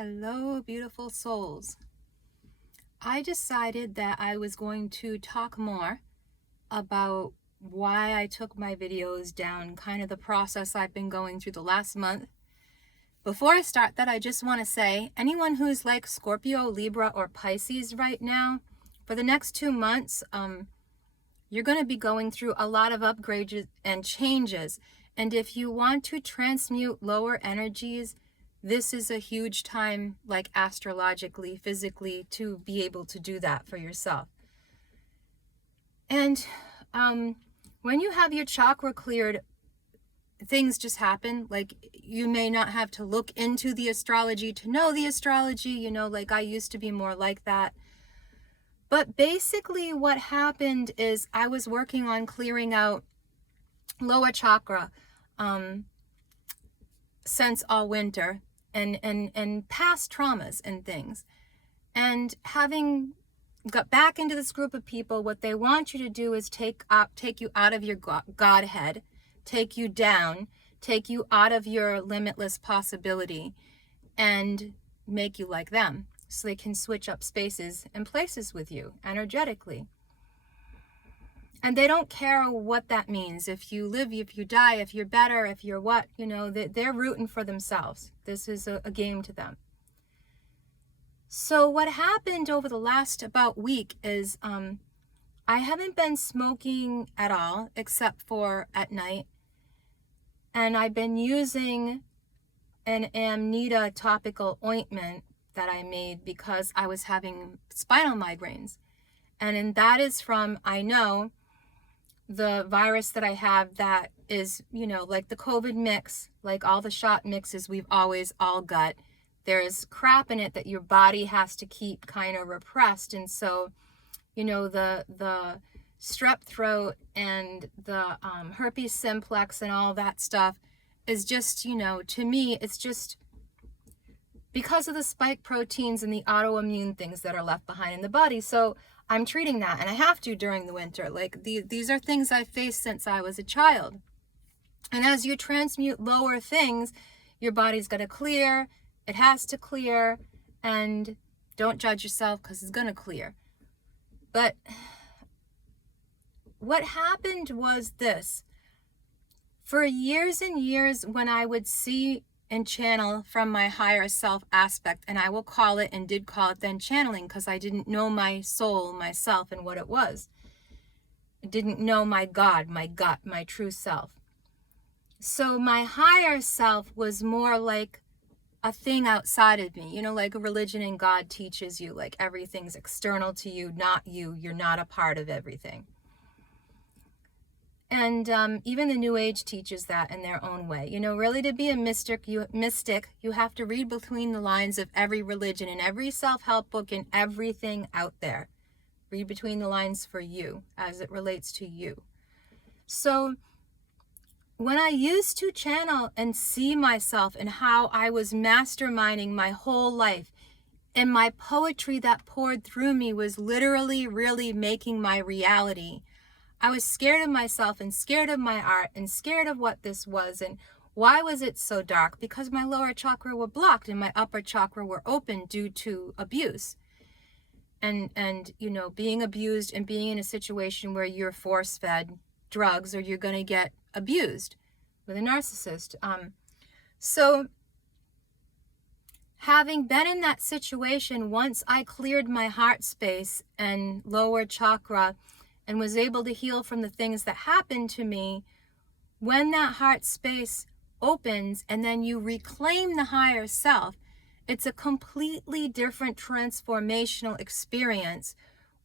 Hello, beautiful souls. I decided that I was going to talk more about why I took my videos down, kind of the process I've been going through the last month. Before I start that, I just want to say, anyone who's like Scorpio, Libra, or Pisces right now, for the next 2 months, you're going to be going through a lot of upgrades and changes. And if you want to transmute lower energies, this is a huge time, like astrologically, physically, to be able to do that for yourself. And when you have your chakra cleared, things just happen. Like, you may not have to look into the astrology to know the astrology, like I used to be more like that. But basically what happened is I was working on clearing out lower chakra since all winter, and past traumas and things. And having got back into this group of people, what they want you to do is take you out of your Godhead, take you down, take you out of your limitless possibility, and make you like them, so they can switch up spaces and places with you energetically. And they don't care what that means. If you live, if you die, if you're better, if you're what, they're rooting for themselves. This is a game to them. So what happened over the last about week is I haven't been smoking at all, except for at night. And I've been using an Amnita topical ointment that I made because I was having spinal migraines. And that is from, I know, the virus that I have that is, like the COVID mix, like all the shot mixes we've always all got. There's crap in it that your body has to keep kind of repressed. And so, the strep throat and the herpes simplex and all that stuff is just, to me, it's just because of the spike proteins and the autoimmune things that are left behind in the body. So I'm treating that, and I have to during the winter. Like, these are things I've faced since I was a child. And as you transmute lower things, your body's got to clear. It has to clear. And don't judge yourself, because it's going to clear. But what happened was this. For years and years, when I would see and channel from my higher self aspect, and I will call it, and did call it then, channeling, because I didn't know my soul, myself, and what it was. I didn't know my God, my gut, my true self. So my higher self was more like a thing outside of me, like a religion and God teaches you, like everything's external to you, not you. You're not a part of everything. And even the New Age teaches that in their own way. Really, to be a mystic, you have to read between the lines of every religion and every self-help book and everything out there. Read between the lines for you, as it relates to you. So when I used to channel and see myself and how I was masterminding my whole life, and my poetry that poured through me was literally really making my reality, I was scared of myself and scared of my art and scared of what this was. And why was it so dark? Because my lower chakra were blocked and my upper chakra were open due to abuse. And being abused and being in a situation where you're force-fed drugs, or you're going to get abused with a narcissist. So having been in that situation, once I cleared my heart space and lower chakra and was able to heal from the things that happened to me, when that heart space opens and then you reclaim the higher self, it's a completely different transformational experience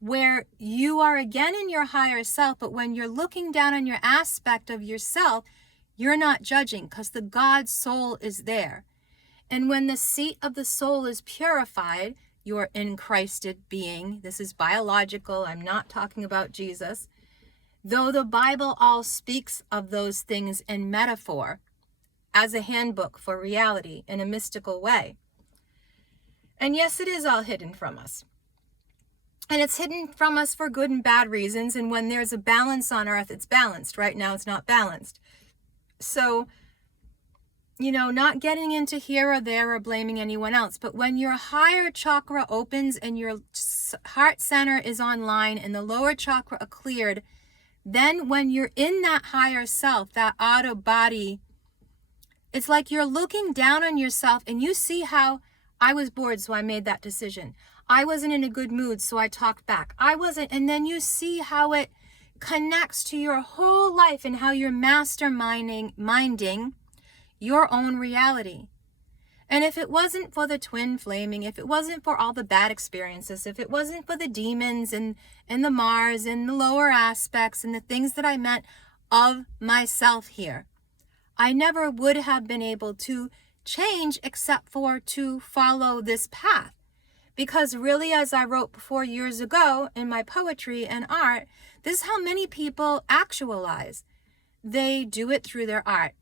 where you are again in your higher self, but when you're looking down on your aspect of yourself, you're not judging, because the God soul is there. And when the seat of the soul is purified, your in-Christed being, this is biological, I'm not talking about Jesus, though the Bible all speaks of those things in metaphor, as a handbook for reality in a mystical way. And yes, it is all hidden from us. And it's hidden from us for good and bad reasons. And when there's a balance on earth, it's balanced. Right now, it's not balanced. So, not getting into here or there or blaming anyone else. But when your higher chakra opens and your heart center is online and the lower chakra are cleared, then when you're in that higher self, that outer body, it's like you're looking down on yourself and you see how I was bored, so I made that decision. I wasn't in a good mood, so I talked back. I wasn't, and then you see how it connects to your whole life and how you're minding your own reality. And if it wasn't for the twin flaming, if it wasn't for all the bad experiences, if it wasn't for the demons and the Mars and the lower aspects and the things that I meant of myself here, I never would have been able to change except for to follow this path. Because really, as I wrote before years ago in my poetry and art, this is how many people actualize. They do it through their art.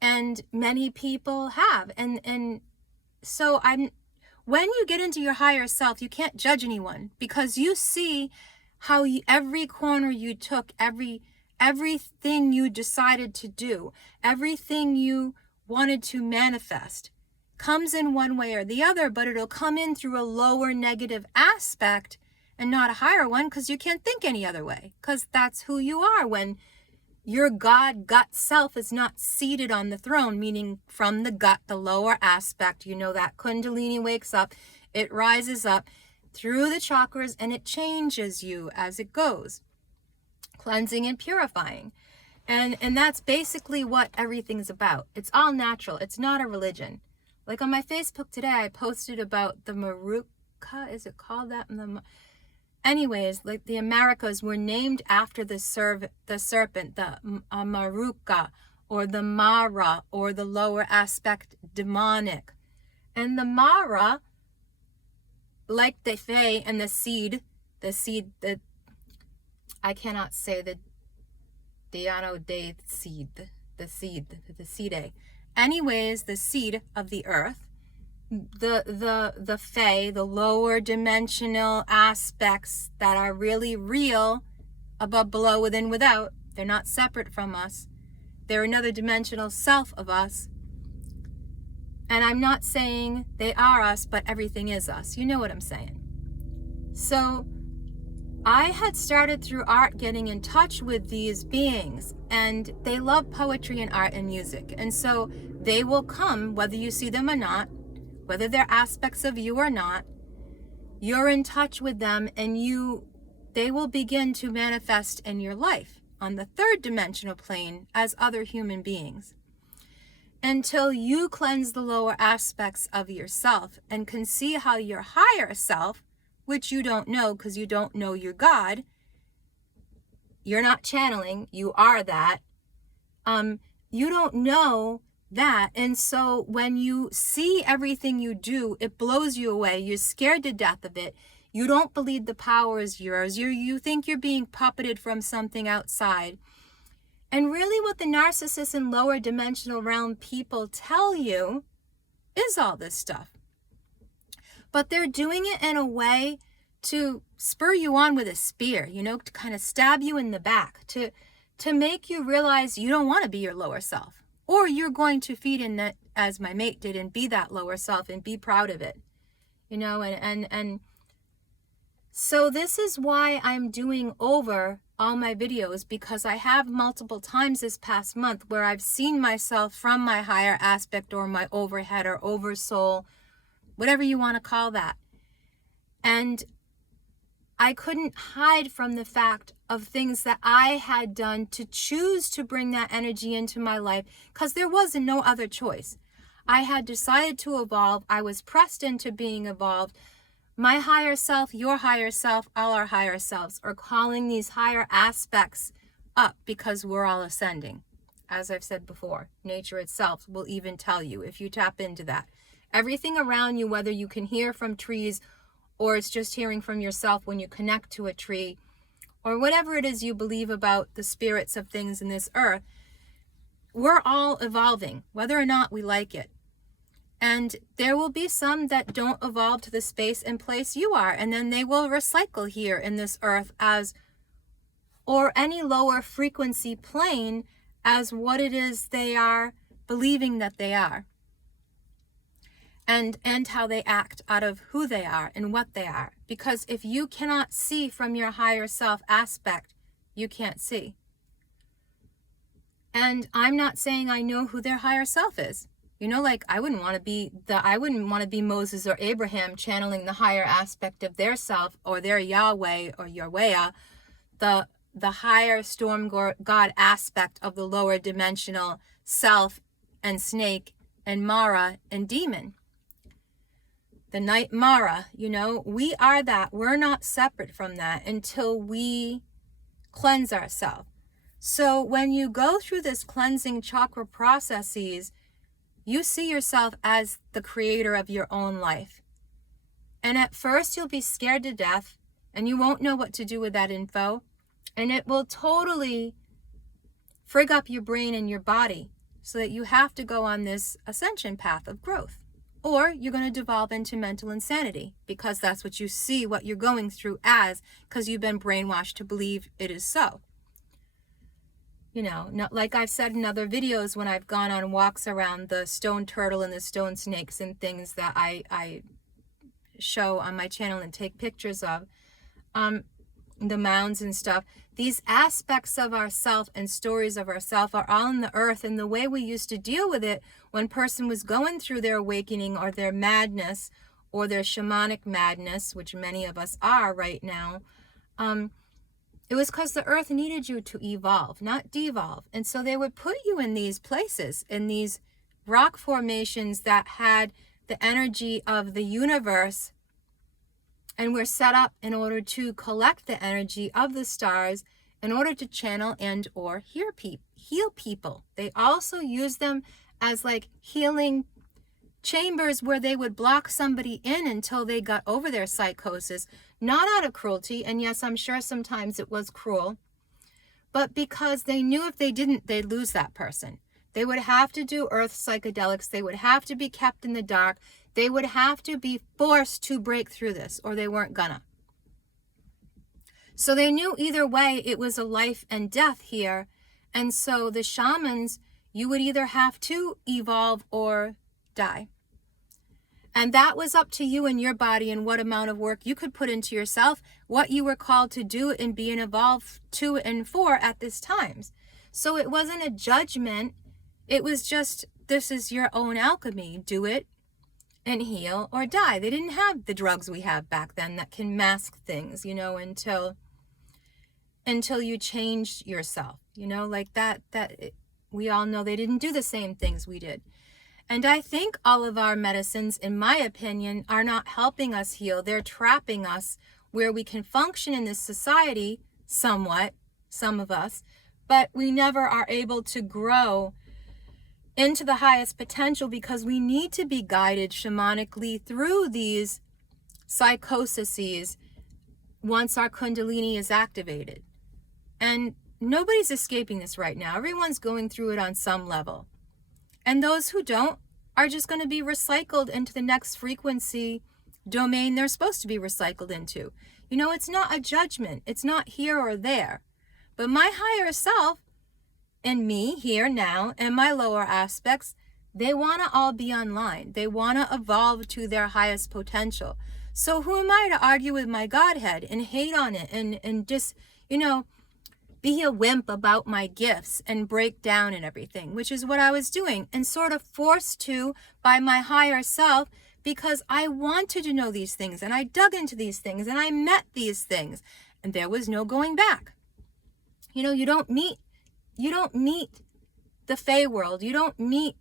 And many people have. And so when you get into your higher self, you can't judge anyone because you see how every corner you took, everything you decided to do, everything you wanted to manifest comes in one way or the other, but it'll come in through a lower negative aspect and not a higher one because you can't think any other way, because that's who you are when your God gut self is not seated on the throne, meaning from the gut, the lower aspect, that Kundalini wakes up, it rises up through the chakras and it changes you as it goes, cleansing and purifying. And that's basically what everything's about. It's all natural. It's not a religion. Like on my Facebook today, I posted about the Maruka, is it called that? Anyways, like the Americas were named after the serpent, the Maruka, or the Mara, or the lower aspect demonic. And the Mara, like the Fae and the seed, I cannot say the Diano de seed, the seed. Anyways, the seed of the earth, the Fae, the lower dimensional aspects that are really real, above, below, within, without. They're not separate from us. They're another dimensional self of us. And I'm not saying they are us, but everything is us. You know what I'm saying. So I had started through art getting in touch with these beings, and they love poetry and art and music. And so they will come, whether you see them or not, whether they're aspects of you or not, you're in touch with them and they will begin to manifest in your life on the third dimensional plane as other human beings. Until you cleanse the lower aspects of yourself and can see how your higher self, which you don't know because you don't know your God, you're not channeling, you are that, you don't know that. And so when you see everything you do, it blows you away. You're scared to death of it. You don't believe the power is yours. You think you're being puppeted from something outside. And really what the narcissists and lower dimensional realm people tell you is all this stuff. But they're doing it in a way to spur you on with a spear, to kind of stab you in the back, to make you realize you don't want to be your lower self. Or you're going to feed in that, as my mate did, and be that lower self and be proud of it. And so this is why I'm doing over all my videos, because I have multiple times this past month where I've seen myself from my higher aspect or my overhead or oversoul, whatever you want to call that. And I couldn't hide from the fact of things that I had done to choose to bring that energy into my life, because there was no other choice. I had decided to evolve. I was pressed into being evolved. My higher self, your higher self, all our higher selves are calling these higher aspects up because we're all ascending. As I've said before, nature itself will even tell you if you tap into that. Everything around you, whether you can hear from trees or it's just hearing from yourself when you connect to a tree, or whatever it is you believe about the spirits of things in this earth, we're all evolving, whether or not we like it. And there will be some that don't evolve to the space and place you are, and then they will recycle here in this earth or any lower frequency plane as what it is they are believing that they are, and how they act out of who they are and what they are. Because if you cannot see from your higher self aspect, you can't see. And I'm not saying I know who their higher self is. You know, like I wouldn't want to be Moses or Abraham channeling the higher aspect of their self, or their Yahweh or Yahweh, the higher storm god aspect of the lower dimensional self and snake and Mara and demon. The night Mara, you know, we are that. We're not separate from that until we cleanse ourselves. So when you go through this cleansing chakra processes, you see yourself as the creator of your own life. And at first you'll be scared to death and you won't know what to do with that info. And it will totally frig up your brain and your body so that you have to go on this ascension path of growth. Or you're going to devolve into mental insanity because that's what you see what you're going through as, because you've been brainwashed to believe it is so. You know, like I've said in other videos when I've gone on walks around the stone turtle and the stone snakes and things that I show on my channel and take pictures of, the mounds and stuff, these aspects of ourself and stories of ourself are all in the earth. And the way we used to deal with it when person was going through their awakening or their madness or their shamanic madness, which many of us are right now, it was because the earth needed you to evolve, not devolve. And so they would put you in these places, in these rock formations that had the energy of the universe, and we're set up in order to collect the energy of the stars in order to channel and or heal people. They also use them as like healing chambers where they would block somebody in until they got over their psychosis, not out of cruelty. And yes, I'm sure sometimes it was cruel, but because they knew if they didn't, they'd lose that person. They would have to do earth psychedelics. They would have to be kept in the dark. They would have to be forced to break through this, or they weren't gonna. So they knew either way it was a life and death here. And so the shamans, you would either have to evolve or die. And that was up to you and your body and what amount of work you could put into yourself, what you were called to do and be evolved to and for at this time. So it wasn't a judgment. It was just, this is your own alchemy. Do it and heal or die. They didn't have the drugs we have back then that can mask things, you know, until you changed yourself, you know, like we all know they didn't do the same things we did. And I think all of our medicines, in my opinion, are not helping us heal. They're trapping us where we can function in this society somewhat, some of us, but we never are able to grow into the highest potential because we need to be guided shamanically through these psychoses once our Kundalini is activated. And nobody's escaping this right now. Everyone's going through it on some level. And those who don't are just going to be recycled into the next frequency domain they're supposed to be recycled into. You know, it's not a judgment. It's not here or there. But my higher self and me here now and my lower aspects, they want to all be online. They want to evolve to their highest potential. So who am I to argue with my Godhead and hate on it and just, you know, be a wimp about my gifts and break down and everything, which is what I was doing and sort of forced to by my higher self because I wanted to know these things and I dug into these things and I met these things and there was no going back. You know, you don't meet the Fey world. You don't meet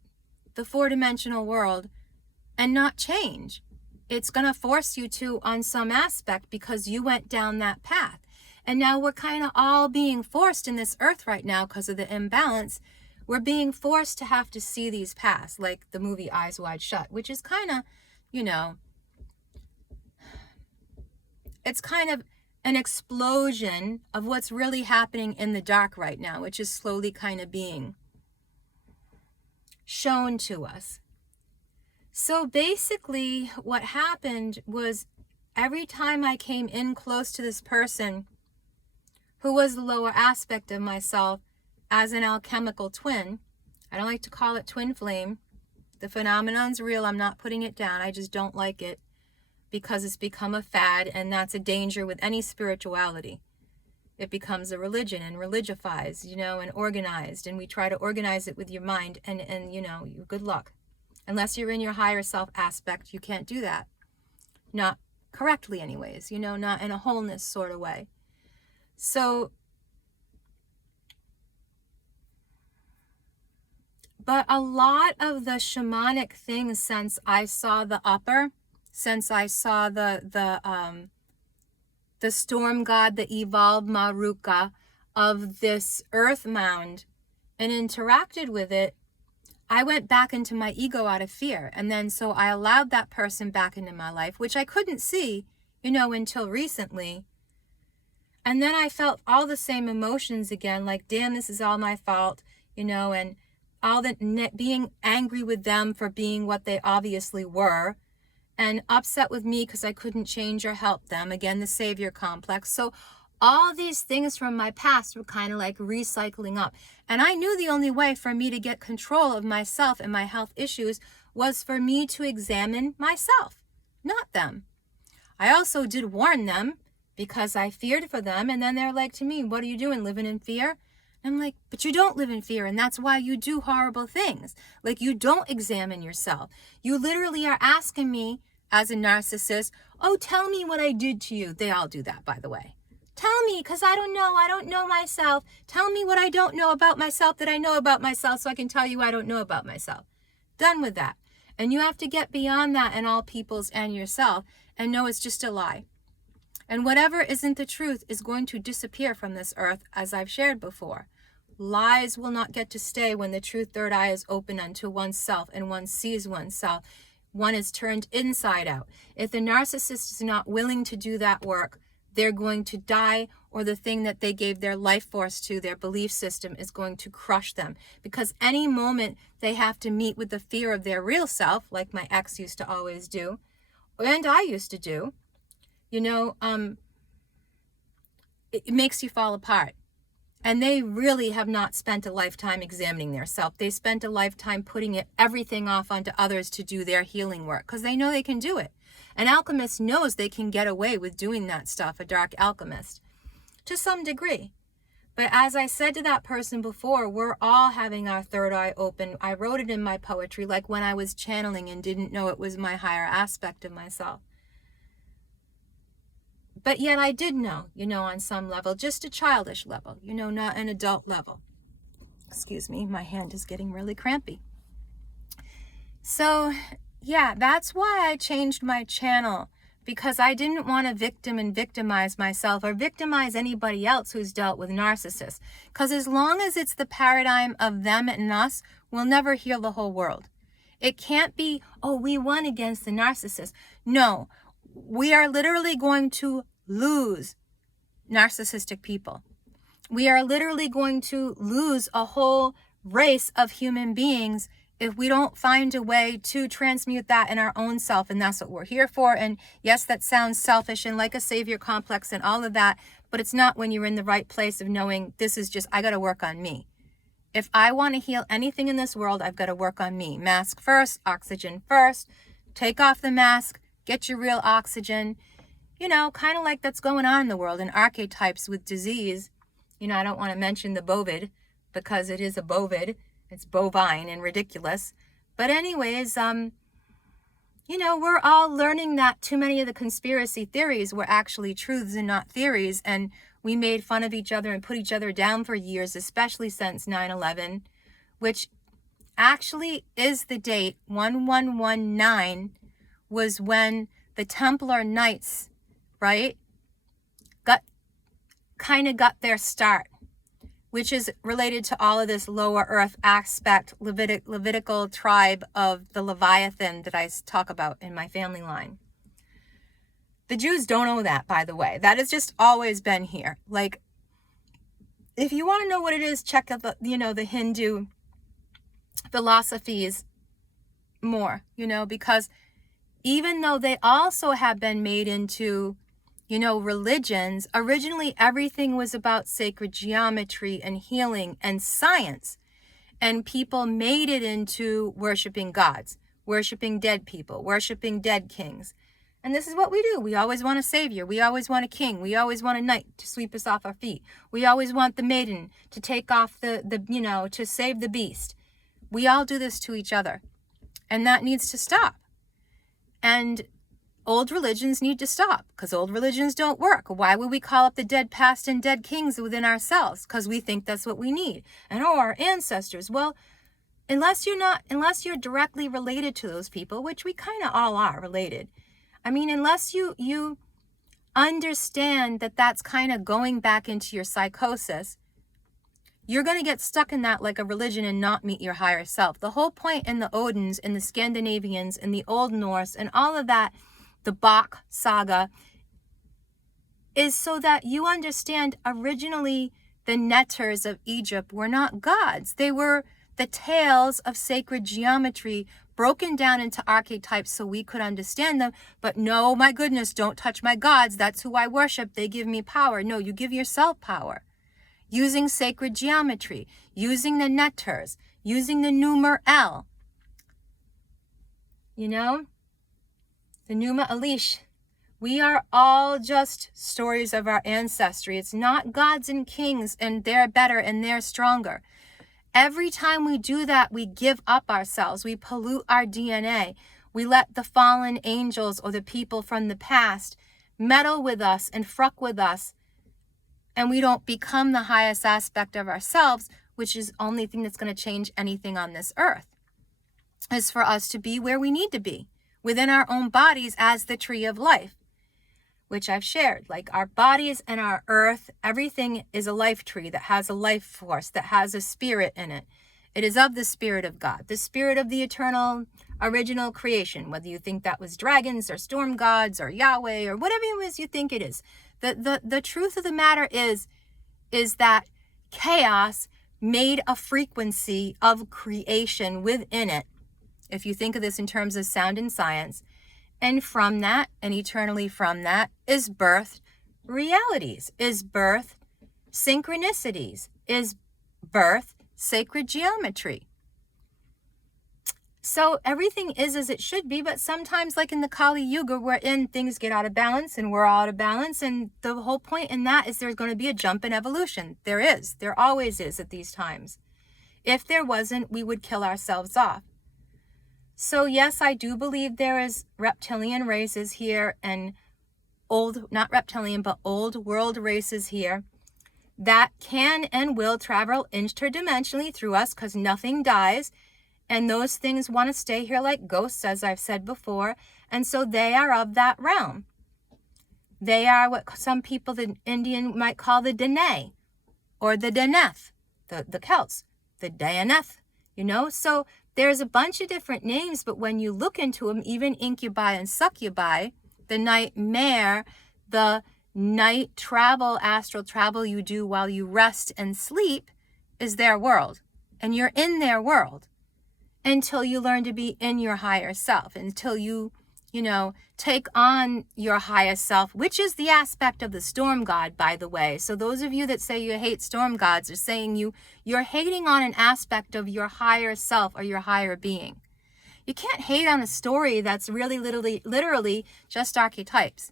the four-dimensional world and not change. It's going to force you to on some aspect because you went down that path. And now we're kind of all being forced in this earth right now because of the imbalance. We're being forced to have to see these paths, like the movie Eyes Wide Shut, which is kind of, you know, it's kind of an explosion of what's really happening in the dark right now, which is slowly kind of being shown to us. So basically what happened was every time I came in close to this person who was the lower aspect of myself as an alchemical twin, I don't like to call it twin flame. The phenomenon's real. I'm not putting it down. I just don't like it because it's become a fad, and that's a danger with any spirituality. It becomes a religion and religifies, and organized, and we try to organize it with your mind, and good luck. Unless you're in your higher self aspect, you can't do that. Not correctly anyways, not in a wholeness sort of way. So, but a lot of the shamanic things since I saw the storm god, the evolved Maruka of this earth mound, and interacted with it, I went back into my ego out of fear. And then so I allowed that person back into my life, which I couldn't see, until recently. And then I felt all the same emotions again, like, damn, this is all my fault, and all the being angry with them for being what they obviously were, and upset with me because I couldn't change or help them. Again, the savior complex. So all these things from my past were kind of like recycling up. And I knew the only way for me to get control of myself and my health issues was for me to examine myself, not them. I also did warn them because I feared for them. And then they're like to me, what are you doing, living in fear? I'm like, but you don't live in fear, and that's why you do horrible things. Like, you don't examine yourself. You literally are asking me as a narcissist, oh, tell me what I did to you. They all do that, by the way. Tell me, because I don't know myself. Tell me what I don't know about myself that I know about myself so I can tell you I don't know about myself. Done with that. And you have to get beyond that in all peoples and yourself and know it's just a lie. And whatever isn't the truth is going to disappear from this earth, as I've shared before. Lies will not get to stay when the true third eye is open unto oneself and one sees oneself. One is turned inside out. If the narcissist is not willing to do that work, they're going to die, or the thing that they gave their life force to, their belief system, is going to crush them. Because any moment they have to meet with the fear of their real self, like my ex used to always do, and I used to do, it makes you fall apart. And they really have not spent a lifetime examining their self. They spent a lifetime putting everything off onto others to do their healing work because they know they can do it. An alchemist knows they can get away with doing that stuff, a dark alchemist, to some degree. But as I said to that person before, we're all having our third eye open. I wrote it in my poetry, like when I was channeling and didn't know it was my higher aspect of myself. But yet I did know, on some level, just a childish level, not an adult level. Excuse me, my hand is getting really crampy. So, yeah, that's why I changed my channel, because I didn't want to victim and victimize myself or victimize anybody else who's dealt with narcissists. Because as long as it's the paradigm of them and us, we'll never heal the whole world. It can't be, oh, we won against the narcissist. No, we are literally going to lose narcissistic people. We are literally going to lose a whole race of human beings if we don't find a way to transmute that in our own self. And that's what we're here for. And yes, that sounds selfish and like a savior complex and all of that, but it's not when you're in the right place of knowing this is just, I got to work on me. If I want to heal anything in this world, I've got to work on me. Mask first, oxygen first, take off the mask, get your real oxygen. Kind of like that's going on in the world in archetypes with disease. I don't want to mention the bovid because it is a bovid. It's bovine and ridiculous. But anyways, we're all learning that too many of the conspiracy theories were actually truths and not theories. And we made fun of each other and put each other down for years, especially since 9/11, which actually is the date. 1119 was when the Templar Knights, right, got their start, which is related to all of this lower earth aspect, Levitical tribe of the Leviathan that I talk about in my family line. The Jews don't know that, by the way. That has just always been here. Like, if you want to know what it is, check out the Hindu philosophies more, because even though they also have been made into religions, originally everything was about sacred geometry and healing and science. And people made it into worshiping gods, worshiping dead people, worshiping dead kings. And this is what we do. We always want a savior. We always want a king. We always want a knight to sweep us off our feet. We always want the maiden to take off to save the beast. We all do this to each other. And that needs to stop. And old religions need to stop, because old religions don't work. Why would we call up the dead past and dead kings within ourselves? Because we think that's what we need. And our ancestors. Well, unless you're directly related to those people, which we kind of all are related. I mean, unless you understand that that's kind of going back into your psychosis, you're going to get stuck in that like a religion and not meet your higher self. The whole point in the Odins, in the Scandinavians, in the Old Norse, and all of that, the Bach saga, is so that you understand originally the Netters of Egypt were not gods. They were the tales of sacred geometry broken down into archetypes so we could understand them. But no, my goodness, don't touch my gods. That's who I worship. They give me power. No, you give yourself power. Using sacred geometry, using the Netters, using the Numer El. You know, the Numa Elish. We are all just stories of our ancestry. It's not gods and kings and they're better and they're stronger. Every time we do that, we give up ourselves. We pollute our DNA. We let the fallen angels or the people from the past meddle with us and fuck with us. And we don't become the highest aspect of ourselves, which is the only thing that's going to change anything on this earth, is for us to be where we need to be, within our own bodies as the tree of life, which I've shared. Like our bodies and our earth, everything is a life tree that has a life force, that has a spirit in it. It is of the spirit of God, the spirit of the eternal original creation, whether you think that was dragons or storm gods or Yahweh or whatever it is you think it is. The truth of the matter is that chaos made a frequency of creation within it, if you think of this in terms of sound and science. And from that, and eternally from that, is birthed realities, is birthed synchronicities, is birthed sacred geometry. So everything is as it should be, but sometimes, like in the Kali Yuga we're in, things get out of balance and we're out of balance. And the whole point in that is there's going to be a jump in evolution. There is. There always is at these times. If there wasn't, we would kill ourselves off. So yes, I do believe there is reptilian races here and not reptilian, but old world races here that can and will travel interdimensionally through us, because nothing dies. And those things want to stay here like ghosts, as I've said before. And so they are of that realm. They are what some people, the Indian, might call the Dene or the Daneth, the Celts, the Dayaneth, you know. So there's a bunch of different names, but when you look into them, even incubi and succubi, the nightmare, the night travel, astral travel you do while you rest and sleep, is their world. And you're in their world until you learn to be in your higher self, until you take on your highest self, which is the aspect of the storm god, by the way. So those of you that say you hate storm gods are saying you're hating on an aspect of your higher self or your higher being. You can't hate on a story that's really literally just archetypes.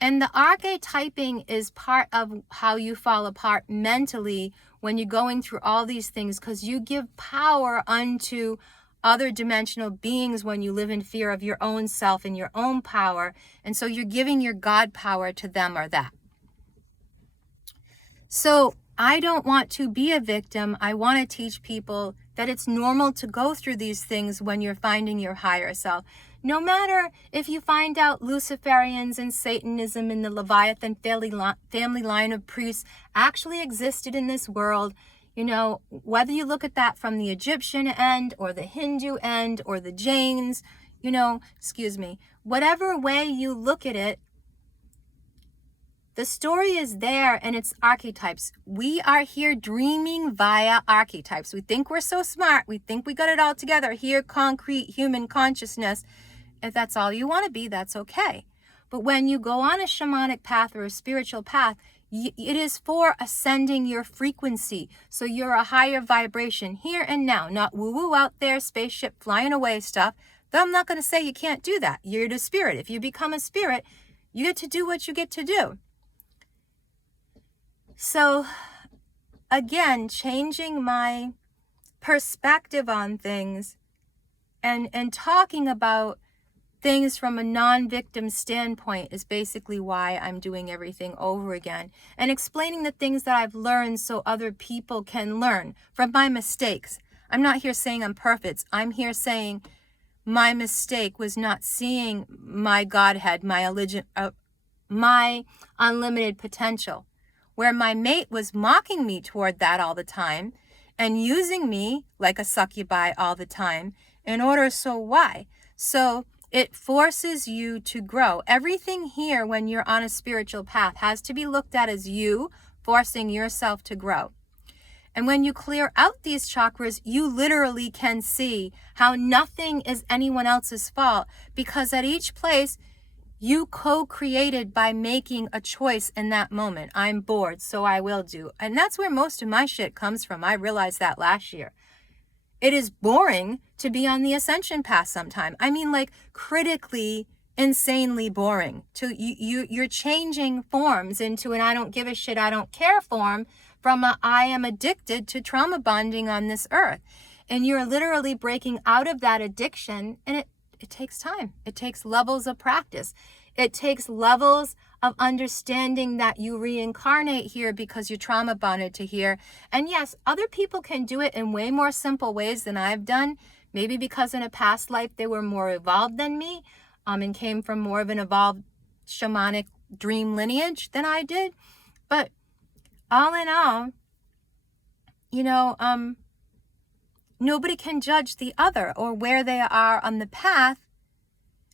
And the archetyping is part of how you fall apart mentally when you're going through all these things, because you give power unto other dimensional beings when you live in fear of your own self and your own power. And so you're giving your God power to them or that. So I don't want to be a victim. I want to teach people that it's normal to go through these things when you're finding your higher self. No matter if you find out Luciferians and Satanism and the Leviathan family line of priests actually existed in this world, you know, whether you look at that from the Egyptian end or the Hindu end or the Jains, whatever way you look at it, the story is there and it's archetypes. We are here dreaming via archetypes. We think we're so smart. We think we got it all together. Here, concrete human consciousness. If that's all you want to be, that's okay. But when you go on a shamanic path or a spiritual path, It is for ascending your frequency. So you're a higher vibration here and now, not woo-woo out there, spaceship flying away stuff. Though I'm not going to say you can't do that. You're the spirit. If you become a spirit, you get to do what you get to do. So again, changing my perspective on things and talking about things from a non-victim standpoint is basically why I'm doing everything over again, and explaining the things that I've learned so other people can learn from my mistakes. I'm not here saying I'm perfect. I'm here saying my mistake was not seeing my Godhead, my unlimited potential, where my mate was mocking me toward that all the time and using me like a succubi all the time in order. So why? So it forces you to grow. Everything here, when you're on a spiritual path, has to be looked at as you forcing yourself to grow. And when you clear out these chakras, you literally can see how nothing is anyone else's fault, because at each place you co-created by making a choice in that moment. I'm bored, so I will do. And that's where most of my shit comes from. I realized that last year. It is boring to be on the ascension path sometime. I mean, like, critically, insanely boring. You're changing forms into an I don't give a shit, I don't care form, from a I am addicted to trauma bonding on this earth. And you're literally breaking out of that addiction, and it takes time. It takes levels of practice. It takes levels of understanding that you reincarnate here because you're trauma bonded to here. And yes, other people can do it in way more simple ways than I've done. Maybe because in a past life they were more evolved than me, and came from more of an evolved shamanic dream lineage than I did. But all in all, nobody can judge the other or where they are on the path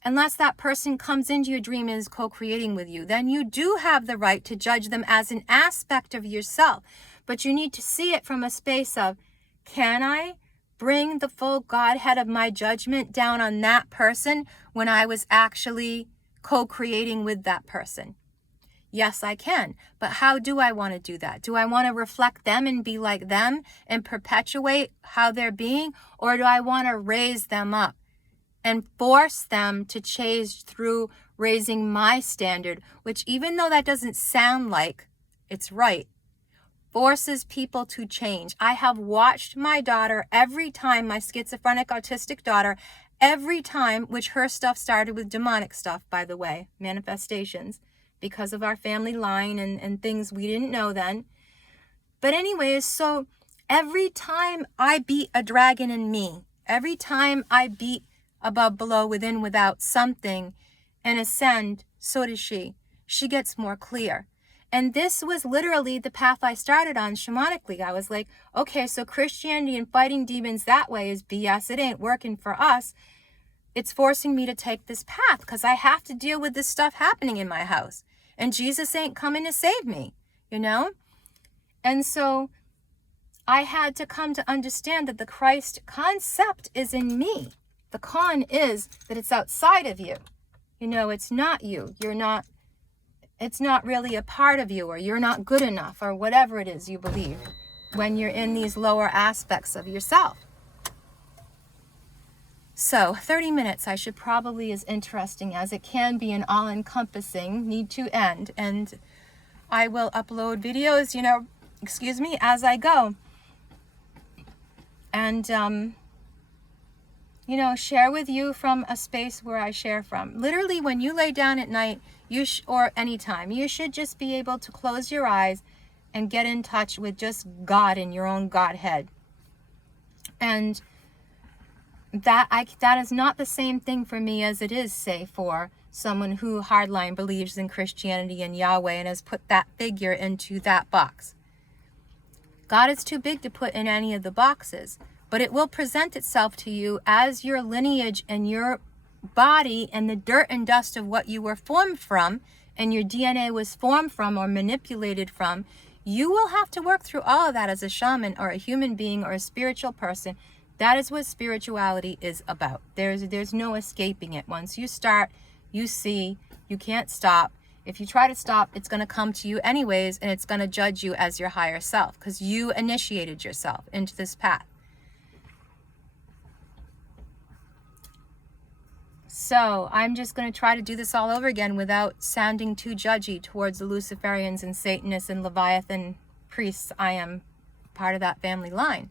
unless that person comes into your dream and is co-creating with you. Then you do have the right to judge them as an aspect of yourself. But you need to see it from a space of, can I bring the full Godhead of my judgment down on that person when I was actually co-creating with that person? Yes, I can. But how do I want to do that? Do I want to reflect them and be like them and perpetuate how they're being? Or do I want to raise them up and force them to change through raising my standard, which, even though that doesn't sound like it's right, forces people to change? I have watched my daughter every time, my schizophrenic autistic daughter, every time, which her stuff started with demonic stuff, by the way, manifestations, because of our family line and things we didn't know then. But anyways, so every time I beat a dragon in me, every time I beat above, below, within, without something and ascend, so does she. She gets more clear. And this was literally the path I started on shamanically. I was like, okay, so Christianity and fighting demons that way is BS. It ain't working for us. It's forcing me to take this path because I have to deal with this stuff happening in my house. And Jesus ain't coming to save me, And so I had to come to understand that the Christ concept is in me. The con is that it's outside of you. It's not you. It's not really a part of you, or you're not good enough, or whatever it is you believe when you're in these lower aspects of yourself. So 30 minutes, I should probably, as interesting as it can be and all-encompassing, need to end. And I will upload videos, as I go. And, share with you from a space where I share from. Literally, when you lay down at night, or anytime, you should just be able to close your eyes and get in touch with just God in your own Godhead. And that is not the same thing for me as it is, say, for someone who hardline believes in Christianity and Yahweh and has put that figure into that box. God is too big to put in any of the boxes, but it will present itself to you as your lineage and your body and the dirt and dust of what you were formed from and your DNA was formed from or manipulated from. You will have to work through all of that as a shaman or a human being or a spiritual person. That is what spirituality is about. There's no escaping it. Once you start, you see, you can't stop. If you try to stop, it's going to come to you anyways, and it's going to judge you as your higher self because you initiated yourself into this path. So I'm just going to try to do this all over again without sounding too judgy towards the Luciferians and Satanists and Leviathan priests. I am part of that family line.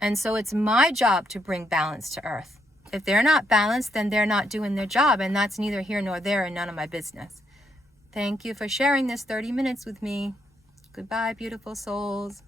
And so it's my job to bring balance to Earth. If they're not balanced, then they're not doing their job, and that's neither here nor there and none of my business. Thank you for sharing this 30 minutes with me. Goodbye, beautiful souls.